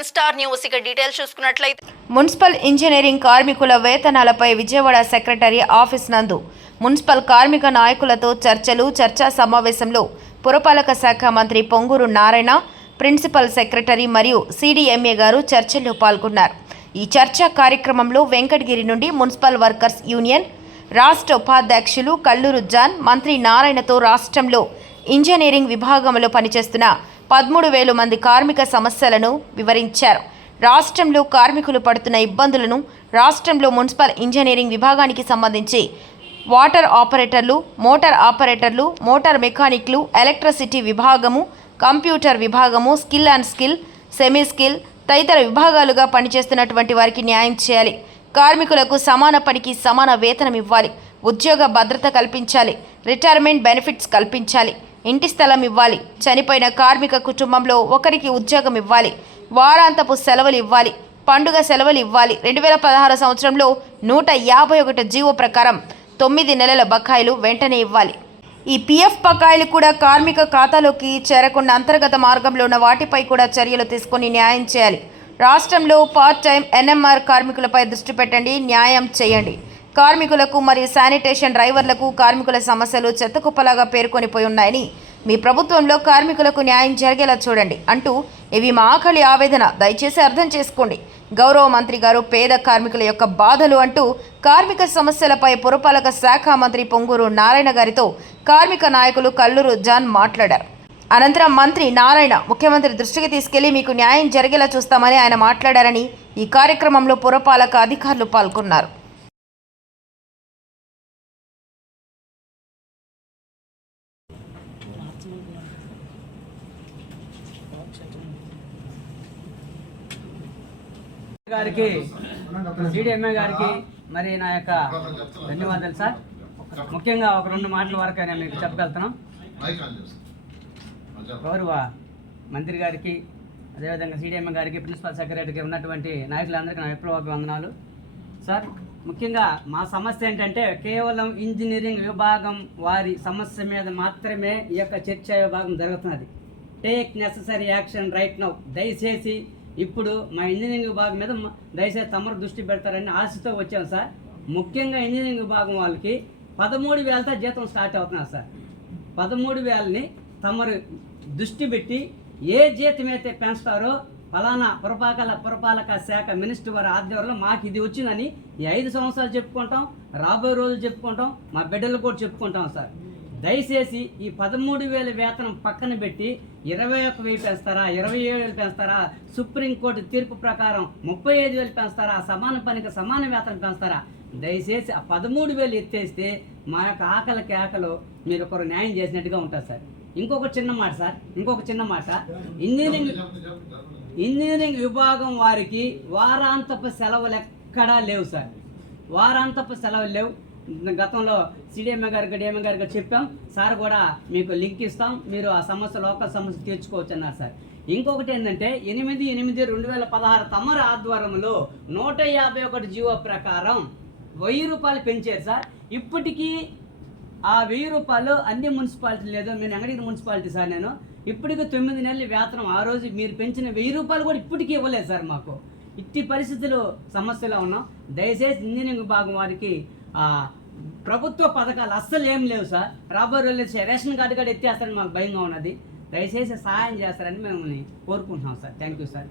One star news. ఇక details చూసుకున్నట్లయితే municipal engineering కార్మికుల వేతనాలపై విజయవాడ సెక్రటరీ ఆఫీస్ నందు మున్సిపల్ కార్మిక నాయకులతో చర్చలు చర్చా సమావేశంలో పురపాలక శాఖ మంత్రి పొంగూరు నారాయణ ప్రిన్సిపల్ సెక్రటరీ మరియు సిడిఎంఏ గారు చర్చల్లో పాల్గొన్నారు. ఈ చర్చా కార్యక్రమంలో వెంకటగిరి నుండి మున్సిపల్ వర్కర్స్ యూనియన్ రాష్ట్ర ఉపాధ్యక్షులు కల్లూరు జాన్ మంత్రి నారాయణతో రాష్ట్రంలో ఇంజనీరింగ్ విభాగంలో పనిచేస్తున్న పదమూడు వేల మంది కార్మిక సమస్యలను వివరించారు. రాష్ట్రంలో కార్మికులు పడుతున్న ఇబ్బందులను రాష్ట్రంలో మున్సిపల్ ఇంజనీరింగ్ విభాగానికి సంబంధించి వాటర్ ఆపరేటర్లు మోటార్ ఆపరేటర్లు మోటార్ మెకానిక్లు ఎలక్ట్రిసిటీ విభాగము కంప్యూటర్ విభాగము skill and skill semi skill తదితర విభాగాలుగా పనిచేస్తున్నటువంటి వారికి న్యాయం చేయాలి. కార్మికులకు సమాన పనికి సమాన వేతనం ఇవ్వాలి. ఉద్యోగ భద్రత కల్పించాలి రిటైర్మెంట్ బెనిఫిట్స్ కల్పించాలి ఇంటి స్థలం ఇవ్వాలి చనిపోయిన కార్మిక కుటుంబంలో ఒకరికి ఉద్యోగం ఇవ్వాలి వారాంతపు సెలవులు ఇవ్వాలి పండుగ సెలవులు ఇవ్వాలి. రెండు వేల పదహారు సంవత్సరంలో నూట యాభై ఒకటి జీవో ప్రకారం తొమ్మిది నెలల బకాయిలు వెంటనే ఇవ్వాలి. ఈ పీఎఫ్ బకాయిలు కూడా కార్మిక ఖాతాలోకి చేరకుండా అంతర్గత మార్గంలో ఉన్న వాటిపై కూడా చర్యలు తీసుకొని న్యాయం చేయాలి. రాష్ట్రంలో పార్ట్ టైం ఎన్ఎంఆర్ కార్మికులపై దృష్టి పెట్టండి న్యాయం చేయండి. కార్మికులకు మరియు శానిటేషన్ డ్రైవర్లకు కార్మికుల సమస్యలు చెత్తకుప్పలాగా పేర్కొనిపోయి ఉన్నాయని మీ ప్రభుత్వంలో కార్మికులకు న్యాయం జరిగేలా చూడండి అంటూ ఇవి మా ఆకలి ఆవేదన. దయచేసి అర్థం చేసుకోండి. గౌరవ మంత్రి గారు పేద కార్మికుల యొక్క బాధలు అంటూ కార్మిక సమస్యలపై పురపాలక శాఖ మంత్రి పొంగూరు నారాయణ గారితో కార్మిక నాయకులు కల్లూరు జాన్ మాట్లాడారు. అనంతరం మంత్రి నారాయణ ముఖ్యమంత్రి దృష్టికి తీసుకెళ్ళి మీకు న్యాయం జరిగేలా చూస్తామని ఆయన మాట్లాడారని ఈ కార్యక్రమంలో పురపాలక అధికారులు పాల్గొన్నారు. గారికి సిడిఎంఏ గారికి మరి నా యొక్క ధన్యవాదాలు సార్. ముఖ్యంగా ఒక రెండు మాటల వరకు నేను మీకు చెప్పగలుగుతున్నాం. గౌరవ మంత్రి గారికి అదేవిధంగా సిడిఎంఏ గారికి ప్రిన్సిపల్ సెక్రటరీకి ఉన్నటువంటి నాయకులందరికీ నా విప్లవాభివందనాలు సార్ ముఖ్యంగా మా సమస్య ఏంటంటే కేవలం ఇంజనీరింగ్ విభాగం వారి సమస్య మీద మాత్రమే ఈ యొక్క చర్చ విభాగం జరుగుతున్నది. Take necessary action right now దయచేసి ఇప్పుడు మా ఇంజనీరింగ్ విభాగం మీద దయచేసి తమరు దృష్టి పెడతారని ఆశతో వచ్చాం సార్. ముఖ్యంగా ఇంజనీరింగ్ విభాగం వాళ్ళకి పదమూడు వేలతో జీతం స్టార్ట్ అవుతున్నారు సార్. పదమూడు వేలని తమరు దృష్టి పెట్టి ఏ జీతం అయితే పెంచుతారో ఫలానా పురపాలక పురపాలక శాఖ మినిస్టర్ వారి ఆధ్వర్యంలో మాకు ఇది వచ్చిందని ఈ ఐదు సంవత్సరాలు చెప్పుకుంటాం రాబోయే రోజులు చెప్పుకుంటాం మా బిడ్డలు కూడా చెప్పుకుంటాం సార్. దయచేసి ఈ పదమూడు వేల వేతనం పక్కన పెట్టి ఇరవై ఒక్క వెయ్యి పెంచుతారా? ఇరవై ఏడు వేలు పెంచుతారా? సుప్రీంకోర్టు తీర్పు ప్రకారం ముప్పై ఐదు వేలు పెంచుతారా? సమాన పనికి సమాన వేతనం పెంచుతారా? దయచేసి ఆ పదమూడు వేలు ఎత్తేస్తే మా యొక్క ఆకలి కేకలు మీరు ఒకరు న్యాయం చేసినట్టుగా ఉంటుంది సార్. ఇంకొక చిన్న మాట సార్. ఇంకొక చిన్న మాట. ఇంజనీరింగ్ ఇంజనీరింగ్ విభాగం వారికి వారాంతపు సెలవులు ఎక్కడా లేవు సార్. వారాంతపు సెలవులు లేవు. గతంలో సిడిఎంఏ గారికి డిఎంఏ గారికి చెప్పాం. సార్ కూడా మీకు లింక్ ఇస్తాం. మీరు ఆ సమస్య లోకల్ సమస్య తీర్చుకోవచ్చు అన్నారు సార్. ఇంకొకటి ఏంటంటే ఎనిమిది ఎనిమిది రెండు వేల పదహారు తమర ఆధ్వర్యంలో నూట యాభై ఒకటి జీవో ప్రకారం వెయ్యి రూపాయలు పెంచారు సార్. ఇప్పటికీ ఆ వెయ్యి రూపాయలు అన్ని మున్సిపాలిటీ లేదు. నేను అంగడికి మున్సిపాలిటీ సార్ నేను. ఇప్పటికి తొమ్మిది నెలల వేతనం. ఆ రోజు మీరు పెంచిన వెయ్యి రూపాయలు కూడా ఇప్పటికీ ఇవ్వలేదు సార్ మాకు. ఇట్టి పరిస్థితులు సమస్యలో ఉన్నాం. దయచేసి ఇంజనీరింగ్ భాగం వారికి ప్రభుత్వ పథకాలు అస్సలు ఏం లేవు సార్. రాబోయే రోజులు రేషన్ కార్డు కూడా ఎత్తేస్తారని మాకు భయంగా ఉన్నది. దయచేసి సహాయం చేస్తారని మేము కోరుకుంటున్నాం సార్. Thank you sir.